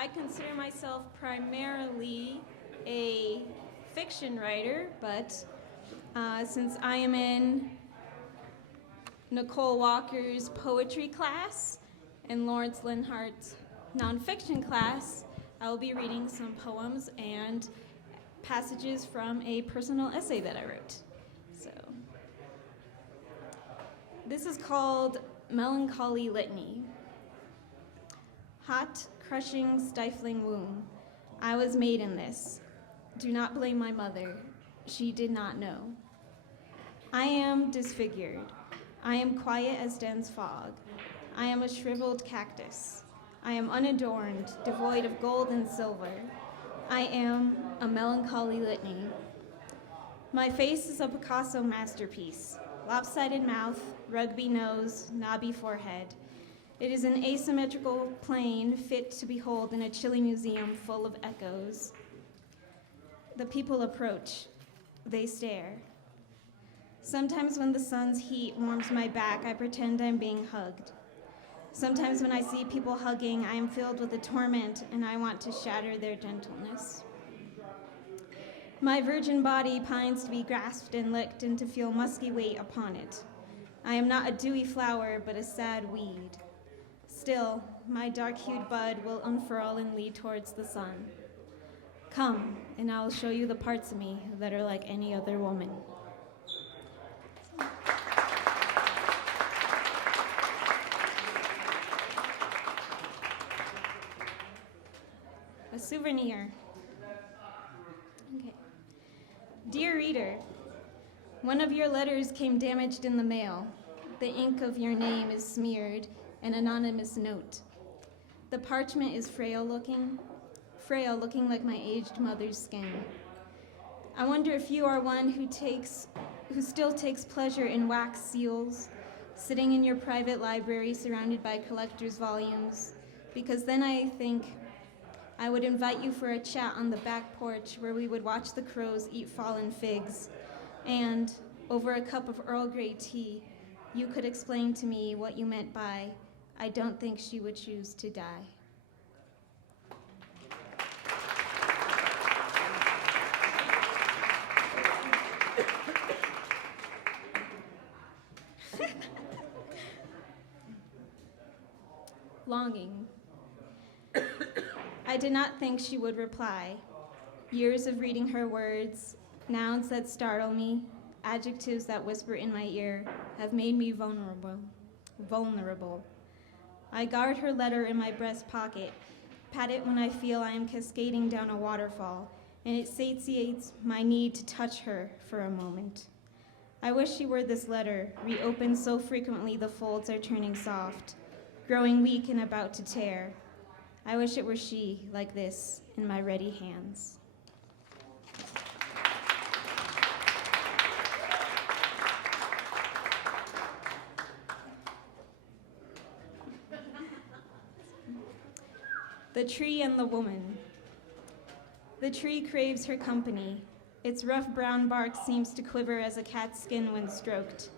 I consider myself primarily a fiction writer, but since I am in Nicole Walker's poetry class and Lawrence Linhart's nonfiction class, I will be reading some poems and passages from a personal essay that I wrote. So, this is called Melancholy Litany. Hot, crushing, stifling womb, I was made in this. Do not blame my mother. She did not know. I am disfigured. I am quiet as dense fog. I am a shriveled cactus. I am unadorned, devoid of gold and silver. I am a melancholy litany. My face is a Picasso masterpiece. Lopsided mouth, rugby nose, knobby forehead. It is an asymmetrical plane fit to behold in a chilly museum full of echoes. The people approach. They stare. Sometimes when the sun's heat warms my back, I pretend I'm being hugged. Sometimes when I see people hugging, I am filled with a torment and I want to shatter their gentleness. My virgin body pines to be grasped and licked and to feel musky weight upon it. I am not a dewy flower, but a sad weed. Still, my dark-hued bud will unfurl and lead towards the sun. Come, and I will show you the parts of me that are like any other woman. A souvenir. Okay. Dear reader, one of your letters came damaged in the mail. The ink of your name is smeared, an anonymous note. The parchment is frail looking like my aged mother's skin. I wonder if you are one who still takes pleasure in wax seals, sitting in your private library surrounded by collector's volumes, because then I think I would invite you for a chat on the back porch where we would watch the crows eat fallen figs, and over a cup of Earl Grey tea, you could explain to me what you meant by, I don't think she would choose to die. Longing. I did not think she would reply. Years of reading her words, nouns that startle me, adjectives that whisper in my ear, have made me vulnerable. I guard her letter in my breast pocket, pat it when I feel I am cascading down a waterfall, and it satiates my need to touch her for a moment. I wish she were this letter, reopened so frequently the folds are turning soft, growing weak and about to tear. I wish it were she, like this, in my ready hands. The tree and the woman. The tree craves her company. Its rough brown bark seems to quiver as a cat's skin when stroked.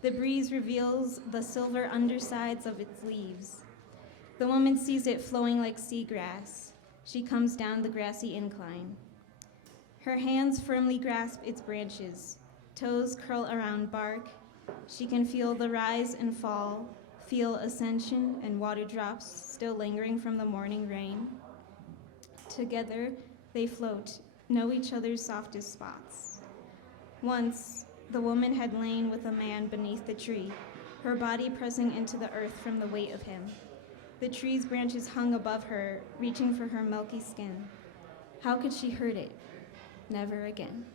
The breeze reveals the silver undersides of its leaves. The woman sees it flowing like seagrass. She comes down the grassy incline. Her hands firmly grasp its branches. Toes curl around bark. She can feel the rise and fall, feel ascension and water drops still lingering from the morning rain. Together, they float, know each other's softest spots. Once, the woman had lain with a man beneath the tree, her body pressing into the earth from the weight of him. The tree's branches hung above her, reaching for her milky skin. How could she hurt it? Never again.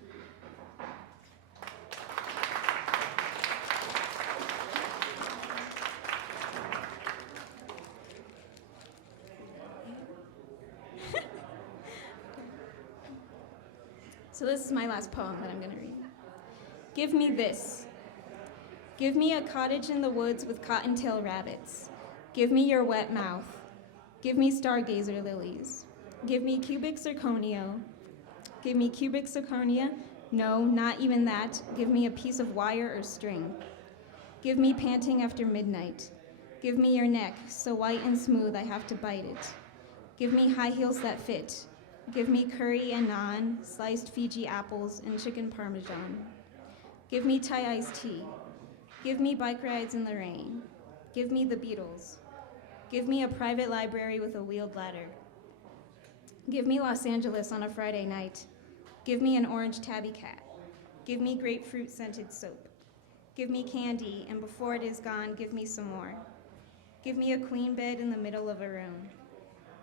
So this is my last poem that I'm going to read. Give me this. Give me a cottage in the woods with cottontail rabbits. Give me your wet mouth. Give me stargazer lilies. Give me cubic zirconia. Give me cubic zirconia. No, not even that. Give me a piece of wire or string. Give me panting after midnight. Give me your neck, so white and smooth I have to bite it. Give me high heels that fit. Give me curry and naan, sliced Fiji apples, and chicken parmesan. Give me Thai iced tea. Give me bike rides in the rain. Give me the Beatles. Give me a private library with a wheeled ladder. Give me Los Angeles on a Friday night. Give me an orange tabby cat. Give me grapefruit-scented soap. Give me candy, and before it is gone, give me some more. Give me a queen bed in the middle of a room.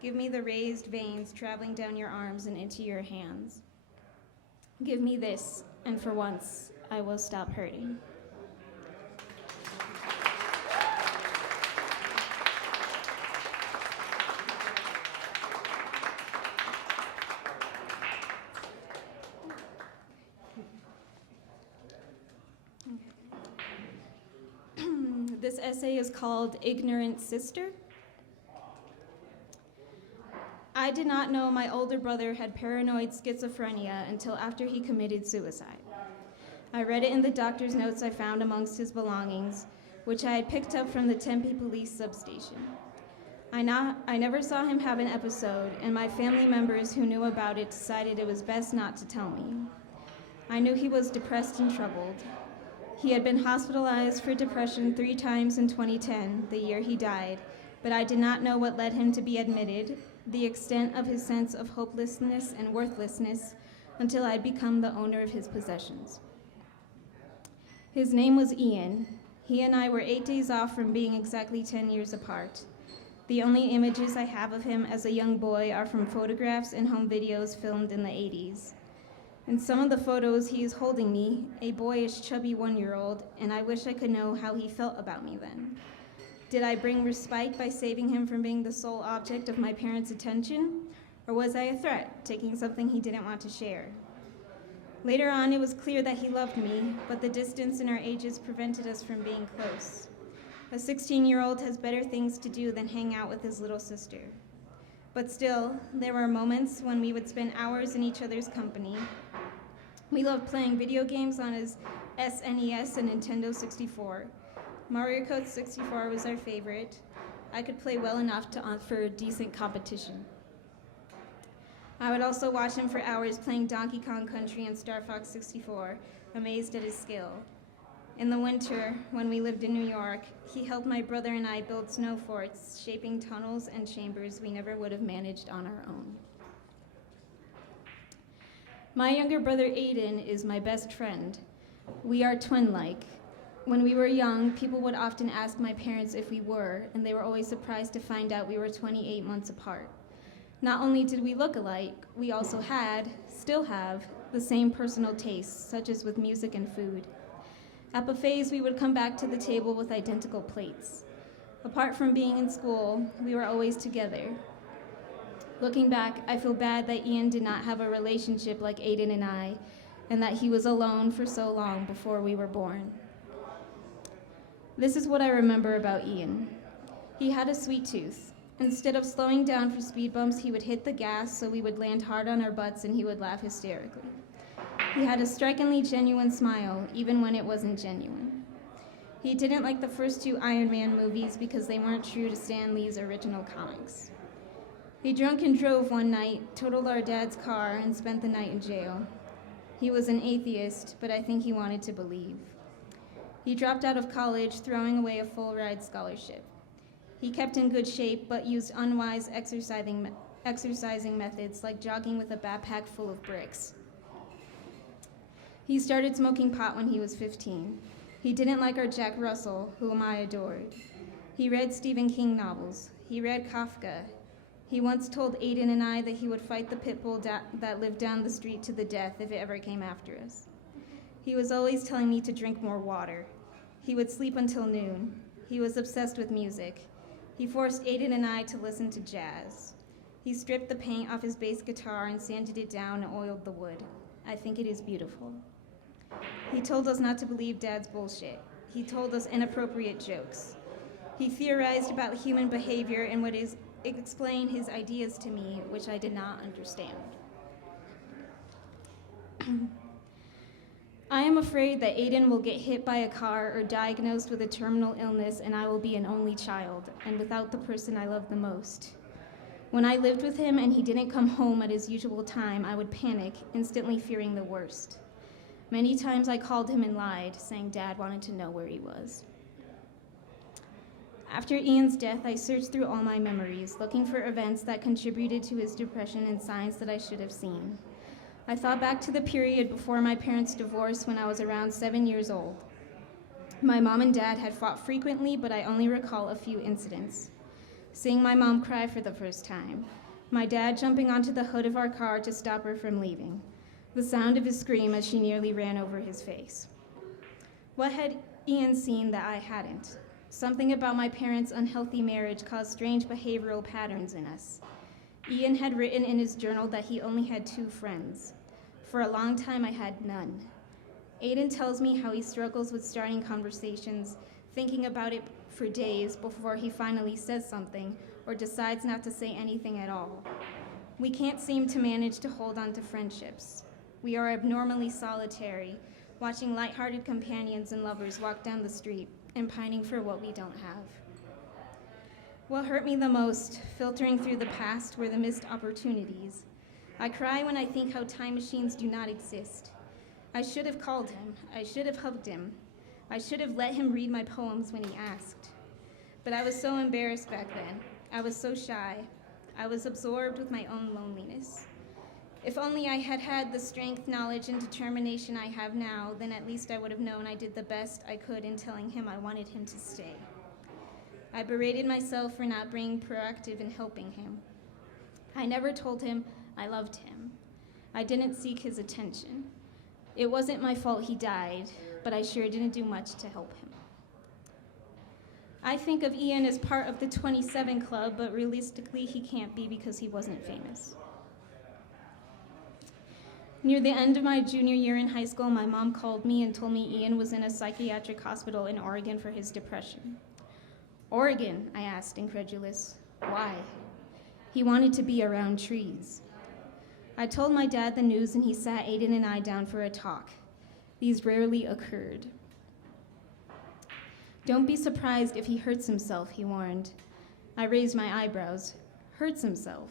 Give me the raised veins traveling down your arms and into your hands. Give me this, and for once, I will stop hurting. This essay is called Ignorant Sister. I did not know my older brother had paranoid schizophrenia until after he committed suicide. I read it in the doctor's notes I found amongst his belongings, which I had picked up from the Tempe police substation. I never saw him have an episode, and my family members who knew about it decided it was best not to tell me. I knew he was depressed and troubled. He had been hospitalized for depression 3 times in 2010, the year he died, but I did not know what led him to be admitted, the extent of his sense of hopelessness and worthlessness, until I'd become the owner of his possessions. His name was Ian. He and I were 8 days off from being exactly 10 years apart. The only images I have of him as a young boy are from photographs and home videos filmed in the 80s. In some of the photos, he is holding me, a boyish, chubby 1-year-old, and I wish I could know how he felt about me then. Did I bring respite by saving him from being the sole object of my parents' attention? Or was I a threat, taking something he didn't want to share? Later on, it was clear that he loved me, but the distance in our ages prevented us from being close. A 16-year-old has better things to do than hang out with his little sister. But still, there were moments when we would spend hours in each other's company. We loved playing video games on his SNES and Nintendo 64. Mario Kart 64 was our favorite. I could play well enough to offer decent competition. I would also watch him for hours playing Donkey Kong Country and Star Fox 64, amazed at his skill. In the winter, when we lived in New York, he helped my brother and I build snow forts, shaping tunnels and chambers we never would have managed on our own. My younger brother Aidan is my best friend. We are twin-like. When we were young, people would often ask my parents if we were, and they were always surprised to find out we were 28 months apart. Not only did we look alike, we also still have, the same personal tastes, such as with music and food. At buffets, we would come back to the table with identical plates. Apart from being in school, we were always together. Looking back, I feel bad that Ian did not have a relationship like Aidan and I, and that he was alone for so long before we were born. This is what I remember about Ian. He had a sweet tooth. Instead of slowing down for speed bumps, he would hit the gas so we would land hard on our butts and he would laugh hysterically. He had a strikingly genuine smile, even when it wasn't genuine. He didn't like the first 2 Iron Man movies because they weren't true to Stan Lee's original comics. He drunk and drove one night, totaled our dad's car, and spent the night in jail. He was an atheist, but I think he wanted to believe. He dropped out of college, throwing away a full-ride scholarship. He kept in good shape, but used unwise exercising methods like jogging with a backpack full of bricks. He started smoking pot when he was 15. He didn't like our Jack Russell, whom I adored. He read Stephen King novels. He read Kafka. He once told Aidan and I that he would fight the pit bull that lived down the street to the death if it ever came after us. He was always telling me to drink more water. He would sleep until noon. He was obsessed with music. He forced Aidan and I to listen to jazz. He stripped the paint off his bass guitar and sanded it down and oiled the wood. I think it is beautiful. He told us not to believe Dad's bullshit. He told us inappropriate jokes. He theorized about human behavior and would explain his ideas to me, which I did not understand. I am afraid that Aidan will get hit by a car or diagnosed with a terminal illness and I will be an only child, and without the person I love the most. When I lived with him and he didn't come home at his usual time, I would panic, instantly fearing the worst. Many times I called him and lied, saying Dad wanted to know where he was. After Ian's death, I searched through all my memories, looking for events that contributed to his depression and signs that I should have seen. I thought back to the period before my parents' divorce when I was around 7 years old. My mom and dad had fought frequently, but I only recall a few incidents. Seeing my mom cry for the first time, my dad jumping onto the hood of our car to stop her from leaving, the sound of his scream as she nearly ran over his face. What had Ian seen that I hadn't? Something about my parents' unhealthy marriage caused strange behavioral patterns in us. Ian had written in his journal that he only had 2 friends. For a long time, I had none. Aidan tells me how he struggles with starting conversations, thinking about it for days before he finally says something or decides not to say anything at all. We can't seem to manage to hold on to friendships. We are abnormally solitary, watching lighthearted companions and lovers walk down the street and pining for what we don't have. What hurt me the most, filtering through the past, were the missed opportunities. I cry when I think how time machines do not exist. I should have called him. I should have hugged him. I should have let him read my poems when he asked. But I was so embarrassed back then. I was so shy. I was absorbed with my own loneliness. If only I had had the strength, knowledge, and determination I have now, then at least I would have known I did the best I could in telling him I wanted him to stay. I berated myself for not being proactive in helping him. I never told him I loved him. I didn't seek his attention. It wasn't my fault he died, but I sure didn't do much to help him. I think of Ian as part of the 27 Club, but realistically he can't be because he wasn't famous. Near the end of my junior year in high school, my mom called me and told me Ian was in a psychiatric hospital in Oregon for his depression. Oregon, I asked, incredulous. Why? He wanted to be around trees. I told my dad the news and he sat Aidan and I down for a talk. These rarely occurred. Don't be surprised if he hurts himself, he warned. I raised my eyebrows. Hurts himself?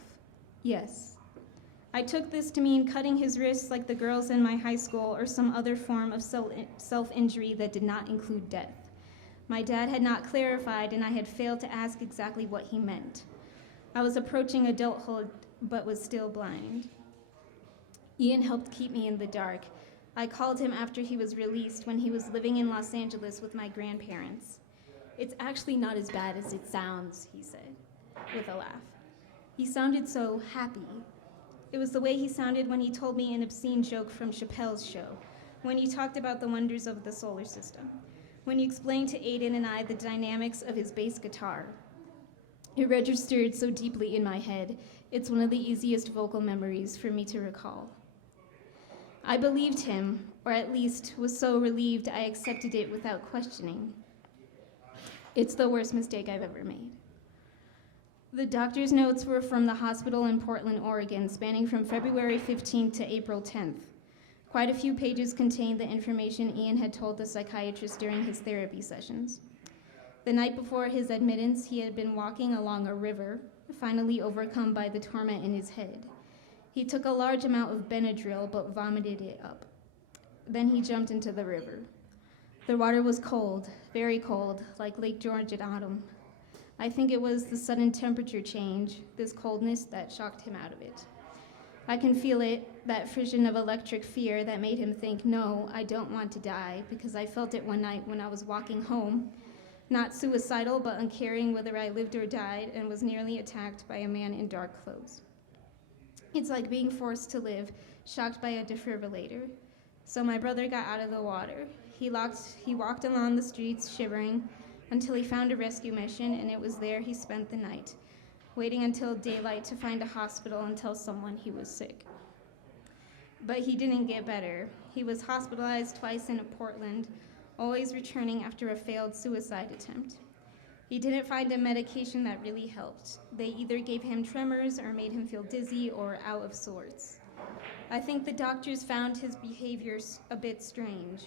Yes. I took this to mean cutting his wrists like the girls in my high school or some other form of self-injury that did not include death. My dad had not clarified and I had failed to ask exactly what he meant. I was approaching adulthood but was still blind. Ian helped keep me in the dark. I called him after he was released when he was living in Los Angeles with my grandparents. It's actually not as bad as it sounds, he said, with a laugh. He sounded so happy. It was the way he sounded when he told me an obscene joke from Chappelle's show, when he talked about the wonders of the solar system, when he explained to Aidan and I the dynamics of his bass guitar. It registered so deeply in my head, it's one of the easiest vocal memories for me to recall. I believed him, or at least was so relieved I accepted it without questioning. It's the worst mistake I've ever made. The doctor's notes were from the hospital in Portland, Oregon, spanning from February 15th to April 10th. Quite a few pages contained the information Ian had told the psychiatrist during his therapy sessions. The night before his admittance, he had been walking along a river, finally overcome by the torment in his head. He took a large amount of Benadryl, but vomited it up. Then he jumped into the river. The water was cold, very cold, like Lake George in autumn. I think it was the sudden temperature change, this coldness, that shocked him out of it. I can feel it, that frisson of electric fear that made him think, no, I don't want to die, because I felt it one night when I was walking home, not suicidal, but uncaring whether I lived or died, and was nearly attacked by a man in dark clothes. It's like being forced to live, shocked by a defibrillator. So my brother got out of the water. He walked along the streets, shivering, until he found a rescue mission, and it was there he spent the night, waiting until daylight to find a hospital and tell someone he was sick. But he didn't get better. He was hospitalized twice in Portland, always returning after a failed suicide attempt. He didn't find a medication that really helped. They either gave him tremors or made him feel dizzy or out of sorts. I think the doctors found his behavior a bit strange.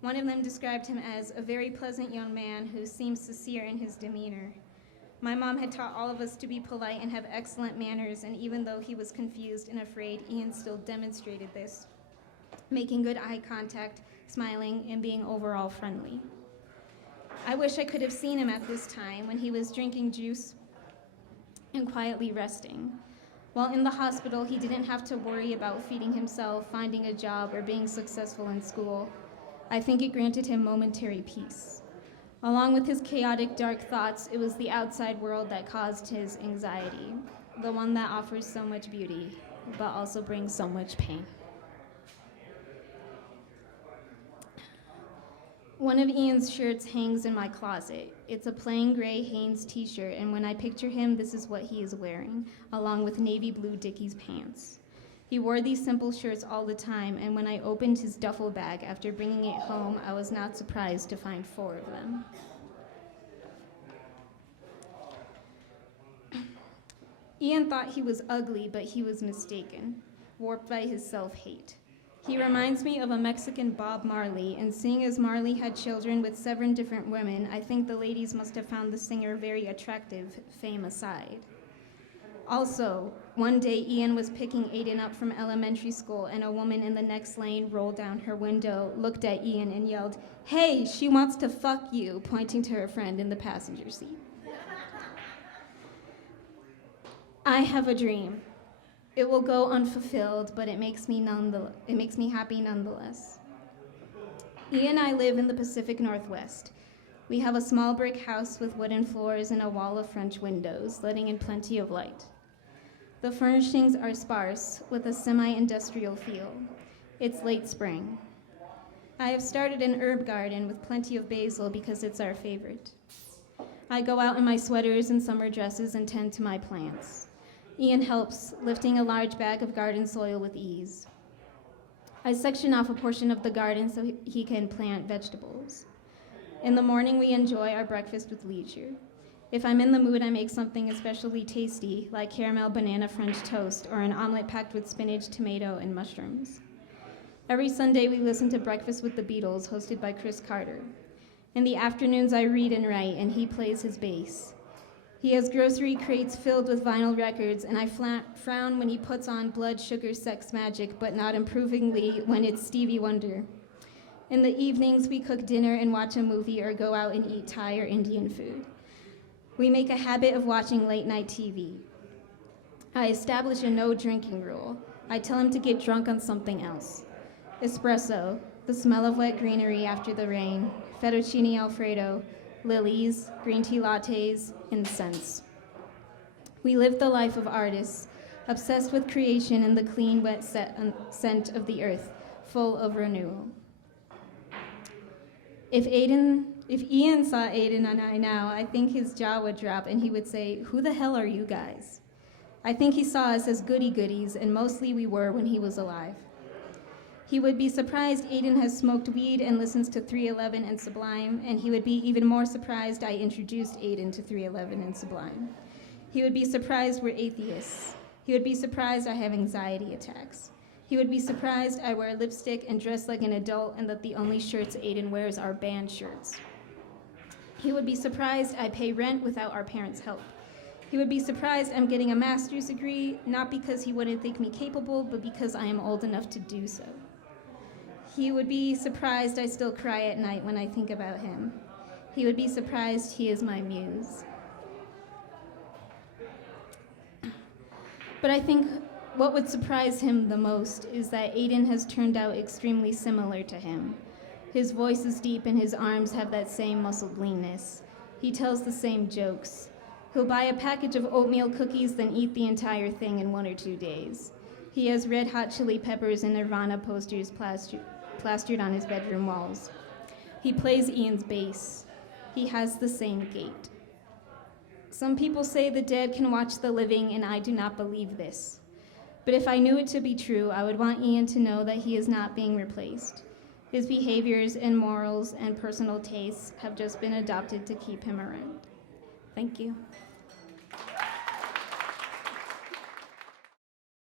One of them described him as a very pleasant young man who seemed sincere in his demeanor. My mom had taught all of us to be polite and have excellent manners, and even though he was confused and afraid, Ian still demonstrated this, making good eye contact, smiling, and being overall friendly. I wish I could have seen him at this time when he was drinking juice and quietly resting. While in the hospital, he didn't have to worry about feeding himself, finding a job, or being successful in school. I think it granted him momentary peace. Along with his chaotic, dark thoughts, it was the outside world that caused his anxiety, the one that offers so much beauty, but also brings so much pain. One of Ian's shirts hangs in my closet. It's a plain gray Hanes t-shirt, and when I picture him, this is what he is wearing, along with navy blue Dickies pants. He wore these simple shirts all the time, and when I opened his duffel bag after bringing it home, I was not surprised to find 4 of them. Ian thought he was ugly, but he was mistaken, warped by his self-hate. He reminds me of a Mexican Bob Marley, and seeing as Marley had children with 7 different women, I think the ladies must have found the singer very attractive, fame aside. Also, one day Ian was picking Aidan up from elementary school, and a woman in the next lane rolled down her window, looked at Ian, and yelled, "Hey, she wants to fuck you," pointing to her friend in the passenger seat. I have a dream. It will go unfulfilled, but it makes me happy nonetheless. Ian and I live in the Pacific Northwest. We have a small brick house with wooden floors and a wall of French windows, letting in plenty of light. The furnishings are sparse, with a semi-industrial feel. It's late spring. I have started an herb garden with plenty of basil because it's our favorite. I go out in my sweaters and summer dresses and tend to my plants. Ian helps, lifting a large bag of garden soil with ease. I section off a portion of the garden so he can plant vegetables. In the morning, we enjoy our breakfast with leisure. If I'm in the mood, I make something especially tasty, like caramel banana French toast or an omelet packed with spinach, tomato, and mushrooms. Every Sunday, we listen to Breakfast with the Beatles, hosted by Chris Carter. In the afternoons, I read and write, and he plays his bass. He has grocery crates filled with vinyl records, and I frown when he puts on Blood, Sugar, Sex, Magic, but not improvingly when it's Stevie Wonder. In the evenings, we cook dinner and watch a movie or go out and eat Thai or Indian food. We make a habit of watching late-night TV. I establish a no-drinking rule. I tell him to get drunk on something else. Espresso, the smell of wet greenery after the rain, fettuccine alfredo, lilies, green tea lattes, incense. We live the life of artists, obsessed with creation and the clean, wet scent of the earth, full of renewal. If Ian saw Aidan and I now, I think his jaw would drop and he would say, "Who the hell are you guys?" I think he saw us as goody-goodies, and mostly we were when he was alive. He would be surprised Aidan has smoked weed and listens to 311 and Sublime, and he would be even more surprised I introduced Aidan to 311 and Sublime. He would be surprised we're atheists. He would be surprised I have anxiety attacks. He would be surprised I wear lipstick and dress like an adult and that the only shirts Aidan wears are band shirts. He would be surprised I pay rent without our parents' help. He would be surprised I'm getting a master's degree, not because he wouldn't think me capable, but because I am old enough to do so. He would be surprised I still cry at night when I think about him. He would be surprised he is my muse. But I think what would surprise him the most is that Aidan has turned out extremely similar to him. His voice is deep and his arms have that same muscled leanness. He tells the same jokes. He'll buy a package of oatmeal cookies, then eat the entire thing in 1 or 2 days. He has Red Hot Chili Peppers and Nirvana posters plastered on his bedroom walls. He plays Ian's bass. He has the same gait. Some people say the dead can watch the living, and I do not believe this. But if I knew it to be true, I would want Ian to know that he is not being replaced. His behaviors and morals and personal tastes have just been adopted to keep him around. Thank you.